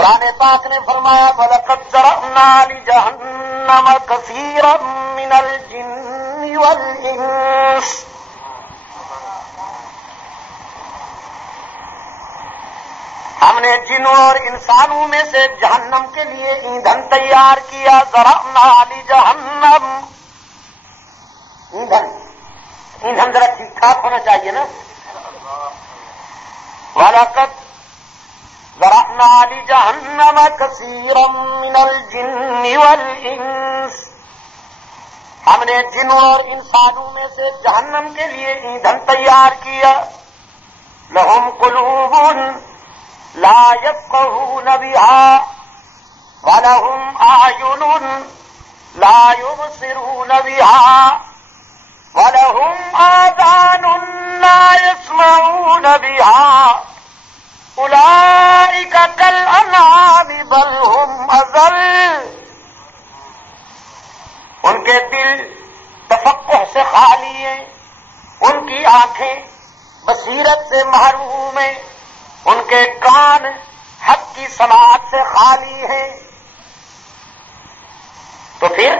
قرآن پاک نے فرمایا وَلَقَدْ ذَرَأْنَا لِجَهَنَّمَ كَثِيرًا مِنَ الْجِنِّ وَالْإِنسِ ہم نے جنوں اور انسانوں میں سے جہنم کے لیے ایندھن تیار کیا. ذرأنا لجہنم، ایندھن ذرا ٹھیک ٹھاک ہونا چاہیے نا. وَلَقَدْ ذَرَأْنَا لِجَهَنَّمَ كَثِيرًا مِنَ الْجِنِّ وَالْإِنسِ ہم نے جنوں اور انسانوں میں سے جہنم کے لیے ایندھن تیار کیا. لَهُمْ قُلُوبٌ لا يفقهون بها وَلَهُمْ أَعْيُنٌ لا يبصرون بها وَلَهُمْ آذَانٌ لا يسمعون بها أُولَئِكَ كَالْأَنْعَامِ بَلْ هُمْ أَضَلُّ ان کے دل تفقہ سے خالی ہیں، ان کی آنکھیں بصیرت سے محروم ہیں، ان کے کان حق کی سماعت سے خالی ہیں. تو پھر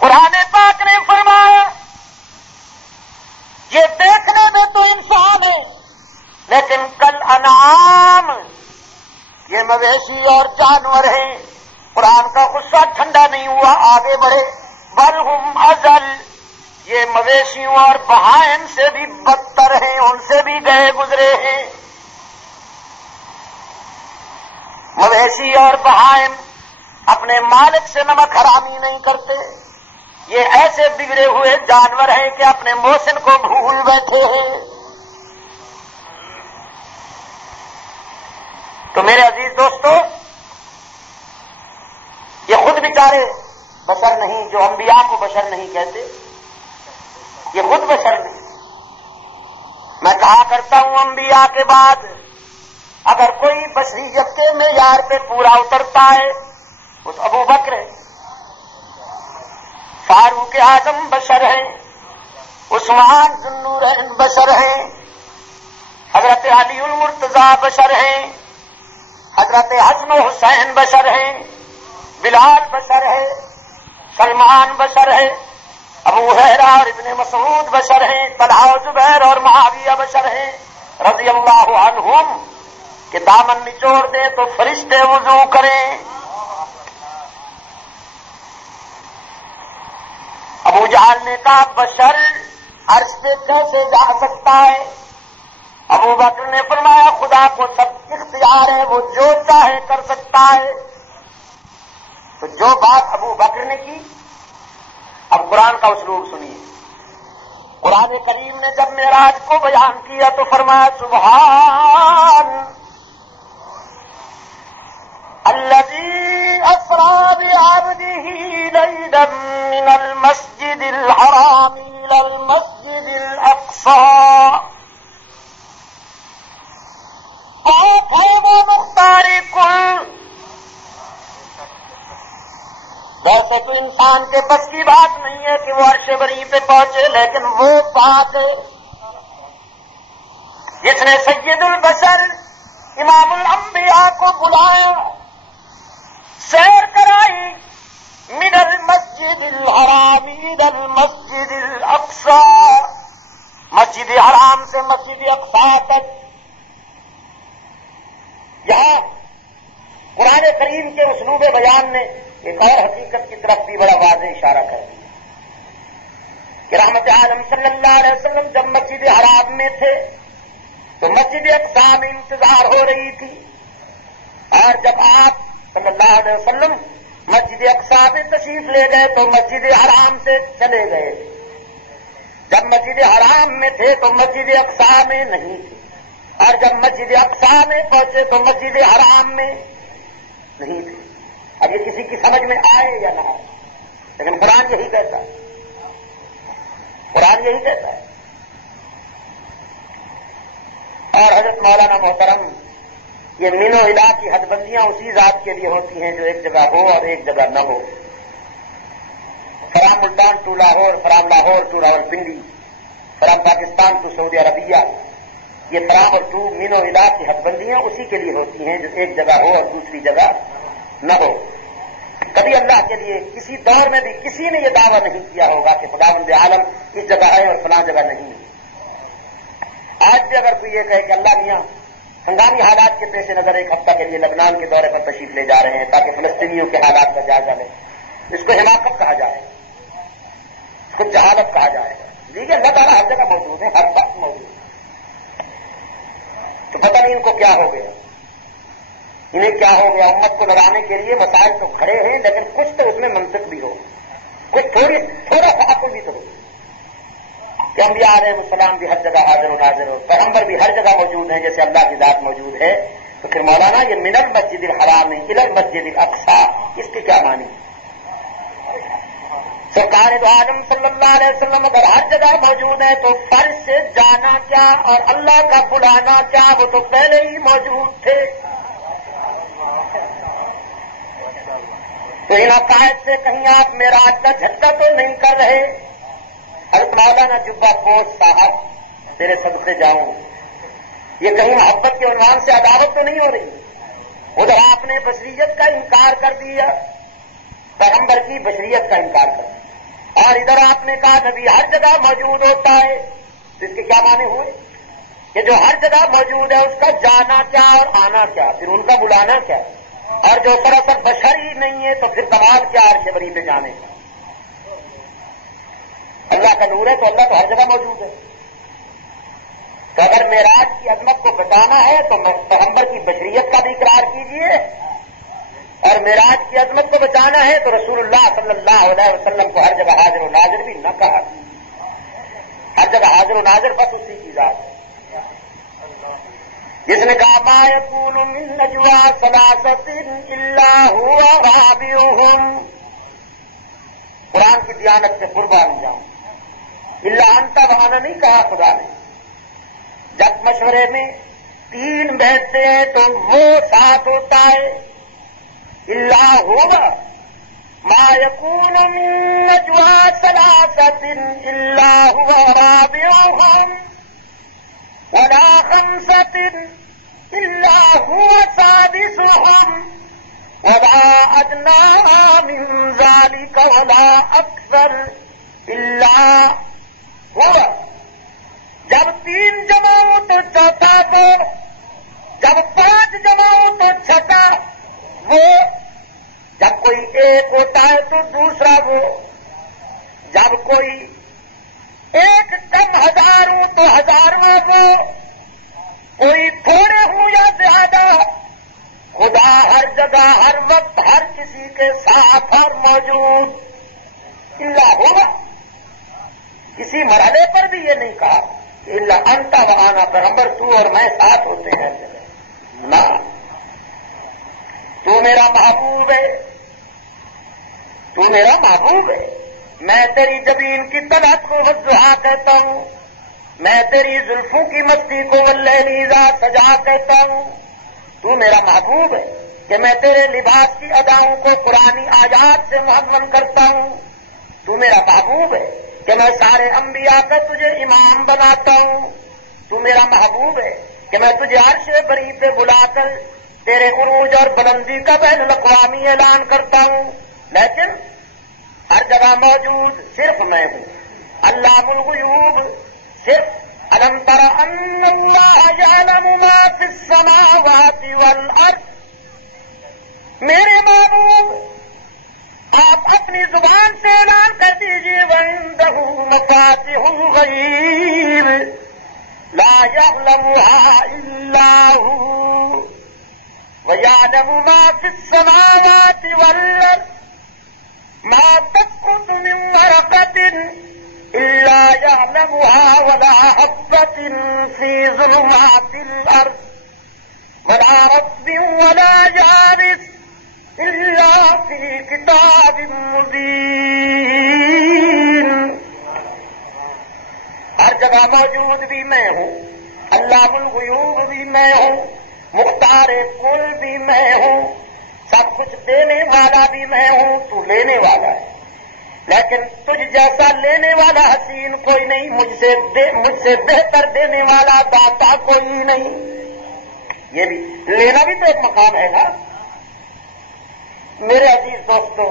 قرآن پاک نے فرمایا یہ دیکھنے میں تو انسان ہے لیکن کل انعام یہ مویشی اور جانور ہیں. قرآن کا غصہ ٹھنڈا نہیں ہوا، آگے بڑھے. بل ہم ازل یہ مویشیوں اور بہائم سے بھی بدتر ہیں، ان سے بھی گئے گزرے ہیں. مویشی اور بہائم اپنے مالک سے نمک حرامی نہیں کرتے. یہ ایسے بگڑے ہوئے جانور ہیں کہ اپنے محسن کو بھول بیٹھے ہیں. تو میرے عزیز دوستو، یہ خود بیچارے بشر نہیں، جو انبیاء کو بشر نہیں کہتے، یہ خود بشر نہیں. میں کہا کرتا ہوں انبیاء کے بعد اگر کوئی بشریت کے معیار پہ پورا اترتا ہے وہ تو ابو بکر ہے. فاروق اعظم بشر ہیں، عثمان ذو النورین بشر ہیں، حضرت علی المرتضیٰ بشر ہیں، حضرت حسن و حسین بشر ہیں، بلال بشر ہے، سلمان بشر ہے، ابو ہریرہ اور ابن مسعود بشر ہیں، طلحہ و زبیر اور معاویہ بشر ہیں رضی اللہ عنہم. کہ دامن نچوڑ دے تو فرشتے وضو کریں. ابو جہل نے کہا بشر عرش پہ کیسے جا سکتا ہے؟ ابو بکر نے فرمایا خدا کو سب اختیار ہے، وہ جو چاہے کر سکتا ہے. تو جو بات ابو بکر نے کی، اب قرآن کا اسلوب سنیے. قرآن کریم نے جب معراج کو بیان کیا تو فرمایا سبحان الذي أسرى بعبده ليلا من المسجد الحرام إلى المسجد الأقصى پاک ہے وہ مختار کل. ویسے تو انسان کے بس کی بات نہیں ہے کہ وہ عرش بری پہ پہنچے، لیکن وہ پاک ہے جس نے سید البشر امام الانبیاء کو بلایا، سیر کرائی، من المسجد الحرام الى المسجد الاقصى، مسجد حرام سے مسجد اقصی تک. یہاں قرآن کریم کے اسلوب بیان نے ایک اور حقیقت کی طرف بھی بڑا واضح اشارہ کر دیا کہ رحمت عالم صلی اللہ علیہ وسلم جب مسجد حرام میں تھے تو مسجد اقصی میں انتظار ہو رہی تھی، اور جب آپ صلی اللہ علیہ وسلم مسجد اقصی میں تشریف لے گئے تو مسجد حرام سے چلے گئے. جب مسجد حرام میں تھے تو مسجد اقصی میں نہیں تھے، اور جب مسجد اقصی میں پہنچے تو مسجد حرام میں نہیں تھے. اب یہ کسی کی سمجھ میں آئے یا نہ آئے، لیکن قرآن یہی کہتا ہے، قرآن یہی کہتا ہے. اور حضرت مولانا محترم، یہ مین و الا کی حد بندیاں اسی ذات کے لیے ہوتی ہیں جو ایک جگہ ہو اور ایک جگہ نہ ہو. From Multan to Lahore, from Lahore to Rawalpindi, from Pakistan to Saudi Arabia, یہ طرح اور تو مین و الا کی حد بندیاں اسی کے لیے ہوتی ہیں جو ایک جگہ ہو اور دوسری جگہ نہ ہو. کبھی اللہ کے لیے کسی دور میں بھی کسی نے یہ دعویٰ نہیں کیا ہوگا کہ خداوند عالم اس جگہ ہے اور فلاں جگہ نہیں ہے. آج بھی اگر کوئی یہ کہے کہ اللہ میاں ہنگامی حالات کے پیش نظر ایک ہفتہ کے لیے لبنان کے دورے پر تشریف لے جا رہے ہیں تاکہ فلسطینیوں کے حالات کا جائزہ لیں، اس کو حماقت کہا جائے، اس کو جہالت کہا جائے. دیکھیے اللہ تعالیٰ ہر جگہ موجود ہے، ہر وقت موجود ہے. تو پتہ نہیں ان کو کیا ہو گیا، انہیں کیا ہو گیا. امت کو لڑانے کے لیے مسائل تو کھڑے ہیں لیکن کچھ تو اس میں منطق بھی ہو، کچھ تھوڑا سا عقل بھی تو ہو کہ انبیاء علیہ السلام بھی ہر جگہ حاضر و ناظر ہو، پیغمبر بھی ہر جگہ موجود ہیں جیسے اللہ کی ذات موجود ہے. تو پھر مولانا یہ من المسجد الحرام الی المسجد الاقصی اس کے کیا معنی؟ سرکار دو عالم صلی اللہ علیہ وسلم اگر ہر جگہ موجود ہے تو فرض سے جانا کیا اور اللہ کا بلانا کیا، وہ تو پہلے ہی موجود تھے. تو ان عقائد سے کہیں آپ معراج کا جھٹکا تو نہیں کر رہے؟ حضرت مولانا جبہ پوش صاحب تیرے صدقے جاؤں، یہ کہیں محبت کے عنوان سے عداوت تو نہیں ہو رہی؟ ادھر آپ نے بشریت کا انکار کر دیا، پیغمبر کی بشریت کا انکار کر دیا، اور ادھر آپ نے کہا نبی ہر جگہ موجود ہوتا ہے. تو اس کے کیا معنی ہوئے کہ جو ہر جگہ موجود ہے اس کا جانا کیا اور آنا کیا، پھر ان کا بلانا کیا، اور جو سراسر بشر ہی نہیں ہے تو پھر کمال کیا عرش بری پہ جانے کا. اللہ کا نور ہے تو اللہ تو ہر جگہ موجود ہے. تو اگر معراج کی عظمت کو بتانا ہے تو پیغمبر کی بشریت کا بھی اقرار کیجیے، اور معراج کی عظمت کو بچانا ہے تو رسول اللہ صلی اللہ علیہ وسلم کو ہر جگہ حاضر و ناظر بھی نہ کہا. ہر جگہ حاضر و ناظر بس اسی کی ذات ہے جس نے کہا ما یکون من نجوا ثلاثۃ الا هو رابعهم. قرآن کی دیانت سے قربان جاؤں، الا انت وہاں نہیں کہا خدا نے. جب مشورے میں تین بیٹھتے ہیں تو وہ ساتھ ہوتا ہے. الا هو ما یکون من نجوا ثلاثۃ الا هو رابعهم ولا خمسة إلا هو سادسهم ولا أدنى من ذلك ولا أكثر إلا هو. جب تین جمع ہو تو چوتھا وہ، جب پانچ جمع ہو تو چھٹا وہ، جب کوئی ایک ہوتا ہے تو دوسرا وہ، جب کوئی ایک کم ہزار ہوں تو ہزارواں وہ، کوئی تھوڑے ہوں یا زیادہ، خدا ہر جگہ ہر وقت ہر کسی کے ساتھ ہر موجود. اللہ ہوگا. کسی مرحلے پر بھی یہ نہیں کہا کہ اللہ انت و انا پیغمبر تو اور میں ساتھ ہوتے ہیں ہر جگہ. نہ، تو میرا محبوب ہے، تو میرا محبوب ہے. میں تیری جبین کی طلعت کو والضحیٰ کہتا ہوں، میں تیری زلفوں کی مستی کو واللیل اذا سجا کہتا ہوں. تو میرا محبوب ہے کہ میں تیرے لباس کی اداؤں کو قرآنی آیات سے مہون کرتا ہوں. تو میرا محبوب ہے کہ میں سارے انبیاء کا تجھے امام بناتا ہوں. تو میرا محبوب ہے کہ میں تجھے عرش بری پہ بلا کر تیرے عروج اور بلندی کا بین الاقوامی اعلان کرتا ہوں. لیکن ہر جگہ موجود صرف میں ہوں. علام الغیوب صرف الم تر ان اللہ یعلم ما فی السماوات والارض. میرے محبوب آپ اپنی زبان سے اعلان کر دیجیے وعنده مفاتح الغیب لا يعلمها الا هو ويعلم ما في السماوات والارض ما تسقط من ورقة إلا يعلمها ولا حبة في ظلمات الأرض ولا رطب ولا يابس إلا في كتاب مبين. ہر جگہ موجود بھی میں ہوں، علام الغیوب بھی میں ہوں، مختار کل بھی میں ہوں، سب کچھ دینے والا بھی میں ہوں، تو لینے والا ہے. لیکن تجھ جیسا لینے والا حسین کوئی نہیں، مجھ سے بہتر دینے والا داتا کوئی نہیں۔ یہ بھی لینا بھی تو ایک مقام ہے نا میرے عزیز دوستو۔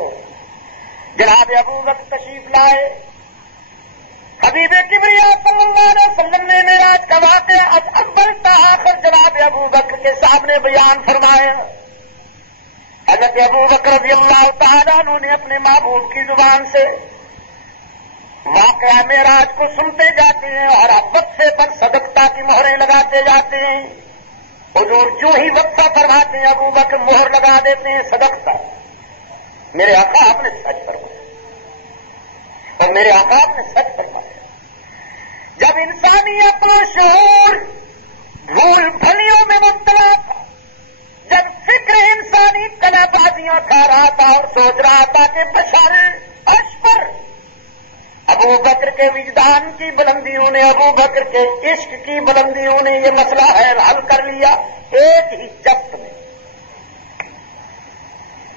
جناب ابو بکر تشریف لائے، حبیب کبریا صلی اللہ علیہ وسلم نے معراج کا واقعہ از اول تا آخر جناب ابو بکر کے سامنے بیان فرمایا۔ حضرت ابو بکر رضی اللہ تعالیٰ عنہ نے اپنے محبوب کی زبان سے واقعہ معراج کو سنتے جاتے ہیں اور وقت سے پر صدقتا کی مہریں لگاتے جاتے ہیں۔ حضور جو ہی وقفہ فرماتے ہیں ابو بکر مہر لگا دیتے ہیں صدقتا۔ میرے آقا آپ نے سچ فرمایا اور میرے آقا آپ نے سچ فرمایا۔ جب انسانی اپنا شعور بھول بھلیوں میں مبتلا تھا، جب فکر انسانی کلا بازیاں کھا رہا تھا اور سوچ رہا تھا کہ بشر عرش پر ابو بکر کے وجدان کی بلندیوں نے، ابو بکر کے عشق کی بلندیوں نے یہ مسئلہ ہے حل کر لیا ایک ہی جفت میں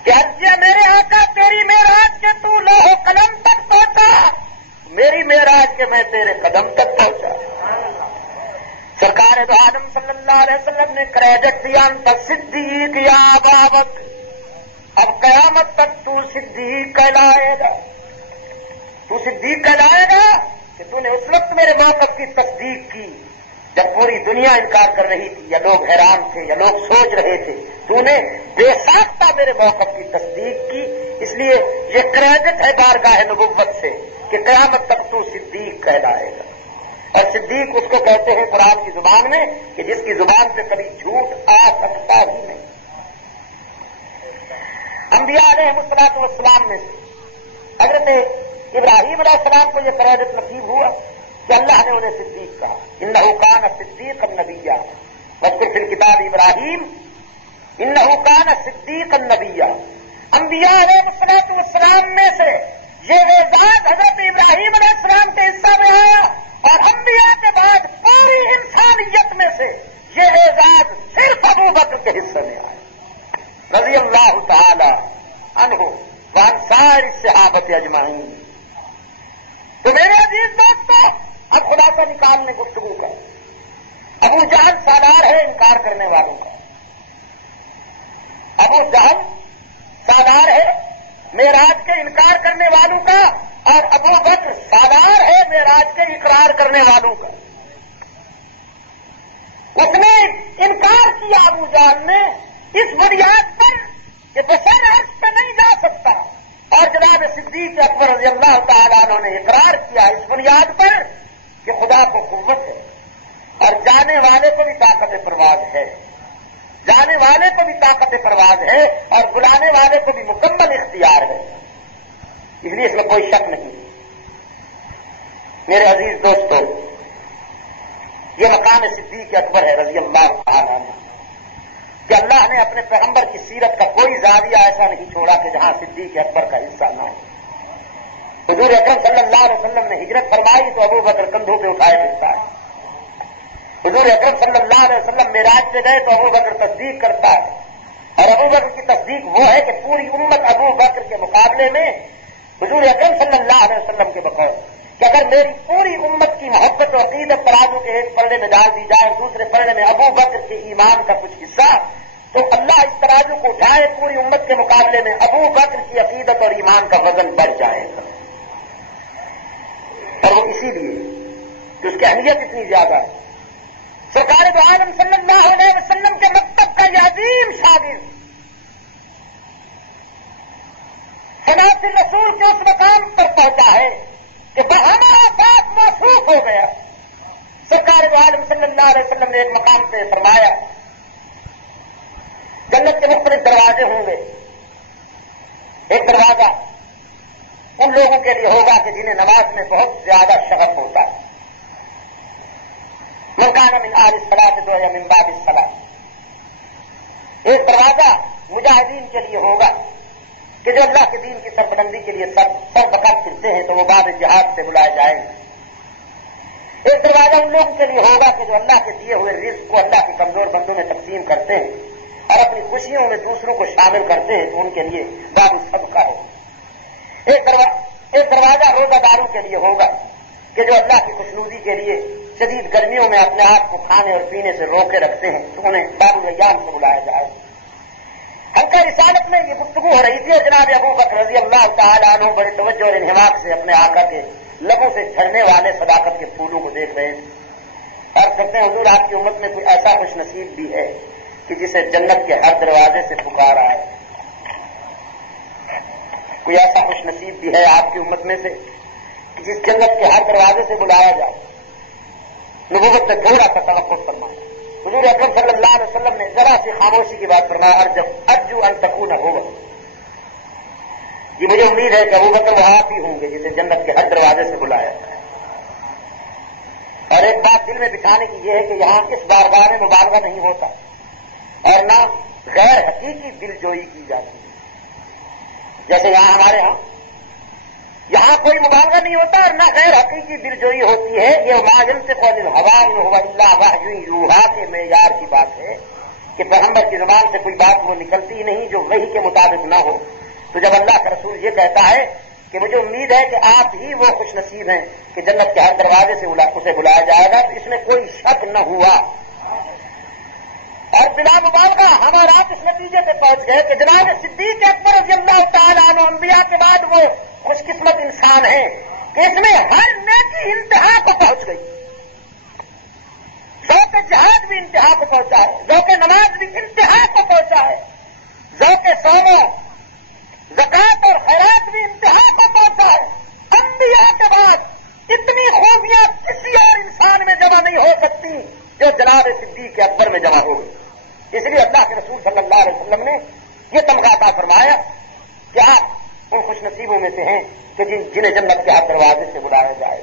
کہ عرض میرے آقا تیری معراج کے تو لوح قلم تک پہنچا، میری معراج کے میں تیرے قدم تک پہنچا۔ سرکار دو عالم صلی اللہ علیہ وسلم نے کریڈٹ دیا انت صدیق یا ابا بکر، اب قیامت تک تو صدیق کہلائے گا، تو صدیق کہلائے گا کہ تو نے اس وقت میرے موقف کی تصدیق کی جب پوری دنیا انکار کر رہی تھی یا لوگ حیران تھے یا لوگ سوچ رہے تھے، تو نے بے ساختہ میرے موقف کی تصدیق کی۔ اس لیے یہ کریڈٹ ہے بارگاہ نبوت سے کہ قیامت تک تو صدیق کہلائے گا۔ اور صدیق اس کو کہتے ہیں قرآن کی زبان میں کہ جس کی زبان پہ کبھی جھوٹ آ سکتا ہی نہیں۔ انبیاء علیہ الصلوۃ والسلام میں سے حضرت ابراہیم علیہ السلام کو یہ کریڈٹ نصیب ہوا کہ اللہ نے انہیں صدیق کہا، انہ کان صدیقا نبیا، واذکر فی الکتاب ابراہیم انہ کان صدیقا نبیا۔ انبیاء علیہ الصلوۃ والسلام میں سے یہ اعزاز حضرت ابراہیم علیہ السلام کے حصہ میں آیا، اور انبیاء کے بعد پوری انسانیت میں سے یہ اعزاز صرف ابو بکر کے حصے میں آیا رضی اللہ تعالی عنہ وعن سائر الصحابۃ اجمعین۔ تو میرے عزیز دوستو اب خلاصہ نکالنے گفتگو کا، ابو جہل سالار ہے انکار کرنے والوں کا، ابو جہل سالار ہے معراج کے انکار کرنے والوں کا، اور ابو بکر سالار ہے معراج کے اقرار کرنے والوں کا۔ اس نے انکار کیا ابو جہل نے اس بنیاد پر کہ بشر عرش پہ نہیں جا سکتا، اور جناب صدیق اکبر رضی اللہ تعالیٰ عنہ نے اقرار کیا اس بنیاد پر کہ خدا کو قوت ہے اور جانے والے کو بھی طاقت پرواز ہے، جانے والے کو بھی طاقت پرواز ہے اور بلانے والے کو بھی مکمل اختیار ہے، اس لیے اس میں کوئی شک نہیں۔ میرے عزیز دوستو یہ مقام صدیق اکبر ہے رضی اللہ تعالیٰ عنہ کہ اللہ نے اپنے پیغمبر کی سیرت کا کوئی زاویہ ایسا نہیں چھوڑا کہ جہاں صدیق اکبر کا حصہ نہ ہو۔ حضور اکرم صلی اللہ علیہ وسلم نے ہجرت فرمائی تو ابو بکر کندھوں پہ اٹھائے پھرتا ہے، حضور اکرم صلی اللہ علیہ وسلم معراج پہ گئے تو ابو بکر تصدیق کرتا ہے، اور ابو بکر کی تصدیق وہ ہے کہ پوری امت ابو بکر کے مقابلے میں حضور اکرم صلی اللہ علیہ وسلم کے بقول کہ اگر میری پوری امت کی محبت و عقیدت ترازو کے ایک پلڑے میں ڈال دی جائے اور دوسرے پلڑے میں ابو بکر کے ایمان کا کچھ حصہ، تو اللہ اس ترازو کو اٹھائے پوری امت کے مقابلے میں ابو بکر کی عقیدت اور ایمان کا وزن بڑھ جائے گا۔ اور وہ اسی لیے کہ اس کی اہمیت اتنی زیادہ ہے۔ سرکار دو عالم صلی اللہ علیہ وسلم کے مکتب کا یہ عظیم شاگرد صنعت رسول کے اس مقام پر پہنچا ہے کہ وہ ہمارا ساتھ موصوف ہو گیا۔ سرکار دو عالم صلی اللہ علیہ وسلم نے ایک مقام سے فرمایا جنت کے مختلف دروازے ہوں گے، ایک دروازہ ان لوگوں کے لیے ہوگا کہ جنہیں نماز میں بہت زیادہ شغف ہوتا ہے، من کان من اہل الصلاۃ دو یا من بعد الصلاۃ۔ ایک دروازہ مجاہدین کے لیے ہوگا کہ جو اللہ کے دین کی سربلندی کے لیے سر بکر پھرتے ہیں تو وہ بعد جہاد سے بلائے جائیں گے۔ ایک دروازہ ان لوگوں کے لیے ہوگا کہ جو اللہ کے دیے ہوئے رزق کو اللہ کے کمزور بندوں میں تقسیم کرتے ہیں اور اپنی خوشیوں میں دوسروں کو شامل کرتے ہیں تو ان کے لیے باب صدقہ ہو۔ ایک دروازہ روزہ داروں کے لیے ہوگا کہ جو اللہ کی خوشنودی کے لیے شدید گرمیوں میں اپنے آپ کو کھانے اور پینے سے روکے رکھتے ہیں تو انہیں باب الریان سے بلایا جائے. حلقہ رسالت میں یہ گفتگو ہو رہی تھی اور جناب ابو بکر رضی اللہ تعالیٰ عنہ بڑے توجہ اور انہماک سے اپنے آقا کے لبوں سے جھرنے والے صداقت کے پھولوں کو دیکھ رہے ہیں. اور کہتے ہیں حضور آپ کی امت میں کوئی ایسا خوش نصیب بھی ہے کہ جسے جنت کے ہر دروازے سے پکارا ہے. کوئی ایسا خوش نصیب بھی ہے آپ کی امت میں سے کہ جس جنت کے ہر دروازے سے بلایا جائے. نبوت سے تھوڑا سا توقع کرنا. حضور اکرم صلی اللہ علیہ وسلم نے ذرا سی خاموشی کی بات فرمایا ارجو ان تکون ابو بکر. یہ مجھے امید ہے کہ ابو بکر وہ آپ ہی ہوں گے جسے جنت کے ہر دروازے سے بلایا. اور ایک بات دل میں بٹھانے کی یہ ہے کہ یہاں اس بارگاہ میں مبالغہ نہیں ہوتا اور نہ غیر حقیقی دل جوئی کی جاتی ہے. جیسے یہاں ہمارے یہاں کوئی مبالغہ نہیں ہوتا اور نہ غیر حقیقی دل جوئی ہوتی ہے. یہ ماجن سے قول الہوا ان هو الا وحی یوحا کے معیار کی بات ہے کہ پیغمبر کی زبان سے کوئی بات وہ نکلتی نہیں جو وحی کے مطابق نہ ہو. تو جب اللہ کا رسول یہ کہتا ہے کہ مجھے امید ہے کہ آپ ہی وہ خوش نصیب ہیں کہ جنت کے ہر دروازے سے اسے بلایا جائے گا، تو اس میں کوئی شک نہ ہوا. اور بلا مبالغہ ہم اور آپ اس نتیجے پہ پہنچ گئے کہ جناب صدیق اکبر رضی اللہ تعالیٰ عنہ انبیاء کے بعد وہ خوش قسمت انسان ہیں کہ اس میں ہر نیکی انتہا کو پہنچ گئی. ذوق جہاد بھی انتہا کو پہنچا ہے، ذوق نماز بھی انتہا کو پہنچا ہے، ذوق صوم زکات اور خیرات بھی انتہا کو پہنچا ہے. انبیاء کے بعد اتنی خوبیاں کسی اور انسان میں جمع نہیں ہو سکتی جو جناب صدیق اکبر میں جمع ہو گئی. اس لیے اللہ کے رسول صلی اللہ علیہ وسلم نے یہ تمغہ عطا فرمایا کہ آپ ان خوش نصیبوں میں سے ہیں کہ جنہیں جنت کے ہر دروازے سے بلایا جائے.